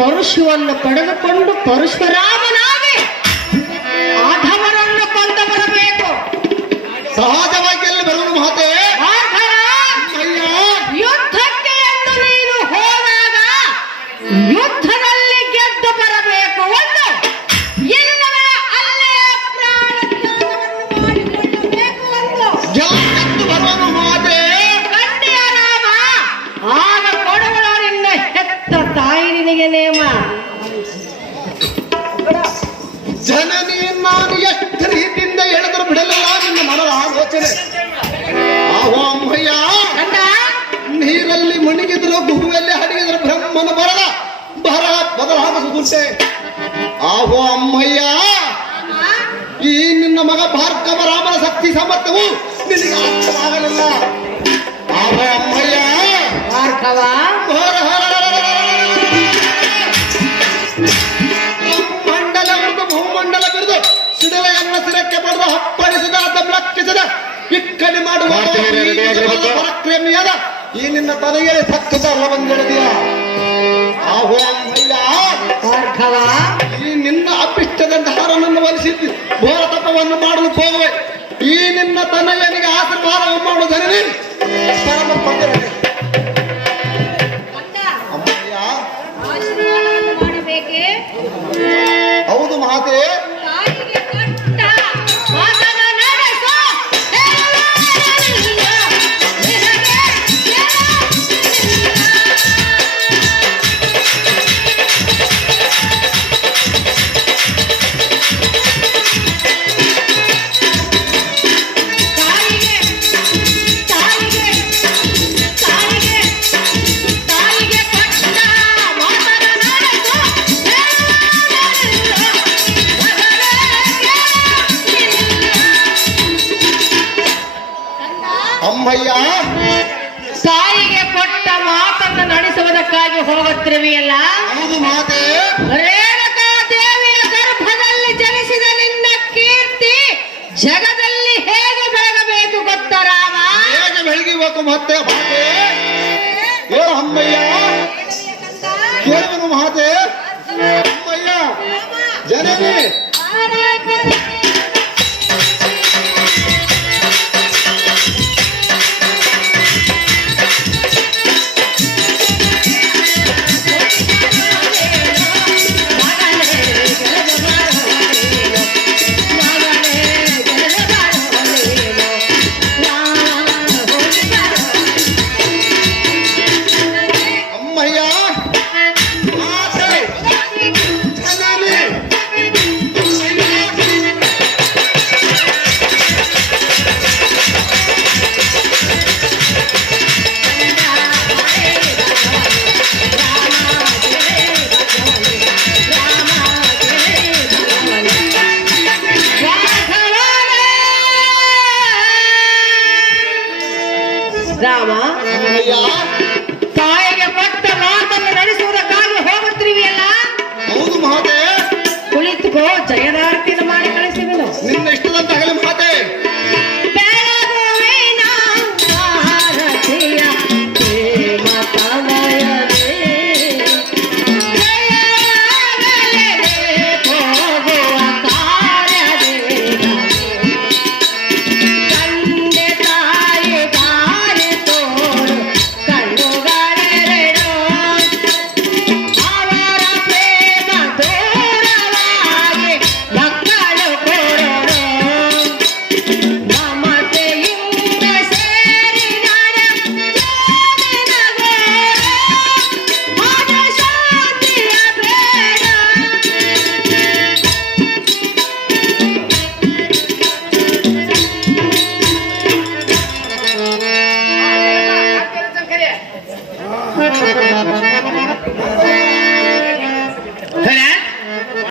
ಪರುಷವನ್ನು ಪಡೆದುಕೊಂಡು ಪರಶುರಾಮನಾಗಿ ಆಧವರನ್ನು ಕೊಂದು ಬರಬೇಕು ಸಹಜವಾಗಿ ಜನನಿ ನಾನು ಎಷ್ಟು ರೀತಿಯಿಂದ ಹೇಳಿದ್ರು ಬಿಡಲಿಲ್ಲ ನಿನ್ನ ಮನದ ಆಲೋಚನೆ. ಗಂಡ! ನೀರಲ್ಲಿ ಮುಣಿಗಿದ್ರು ಗುಹುವಲ್ಲಿ ಹಡಗಿದ್ರು ಬ್ರಹ್ಮನ ಬರಲ ಬರ ಬದಲಾಗುತ್ತೆ ಆಹೋ ಅಮ್ಮಯ್ಯ ಈ ನಿನ್ನ ಮಗ ಭಾರ್ಗವ ರಾಮನ ಶಕ್ತಿ ಸಾಮರ್ಥ್ಯವು ನಿನಗೆ ಅರ್ಥವಾಗಲಿಲ್ಲ. ಆಹೋ ಅಮ್ಮಯ್ಯ ಭಾರ್ಗವ? ಹಪ್ಪಳಿಸಿದ ದಮ್ಲಕ್ಕಿಸಿದ ಇಕ್ಕಲಿ ಮಾಡುವ. ಪರಾಕ್ರಮಿಯಾದ ಈ ನಿನ್ನ ತಲೆಯಲ್ಲಿ ಸಕ್ಕದ ಬಂದಿಳಿದೆಯ ಆಹೋ ಅಮ್ಮಯ್ಯ ಭಾರ್ಗವ ಈ ನಿನ್ನ ಅಪಿಷ್ಟದ ಧಾರನನ್ನು ಒಲಿಸಿದ್ದು ಘೋರ ತಪವನ್ನು ಮಾಡಲು ಹೋಗುವೆ. ಈ ನಿನ್ನ ತನಯನಿಗೆ ಆಶೀರ್ವಾದ ಮಾಡುವುದರಲ್ಲಿ ಮಾಡಬೇಕೆ? ಹೌದು ಮಾತೆ. ಅಮ್ಮಯ್ಯ ತಾಯಿಗೆ ಕೊಟ್ಟ ಮಾತನ್ನು ನಡೆಸುವುದಕ್ಕಾಗಿ ಹೋಗುತ್ತಿರುವೆಯಲ್ಲ? ಹೌದು ಮಾತೆ. ರೇಣುಕಾ ದೇವಿಯ ಗರ್ಭದಲ್ಲಿ ಜನಿಸಿದ ನಿನ್ನ ಕೀರ್ತಿ ಜಗದಲ್ಲಿ ಹೇಗೆ ಬೆಳಗಬೇಕು ಗೊತ್ತ ರಾಮ? ಹೇಗೆ ಬೆಳಗಿಬೇಕು ಮತ್ತೆ ಮಾತೆ? ಏ ಅಮ್ಮಯ್ಯ ಕೇಳುವನು ಮಾತೆ. 知道吗？哎呀！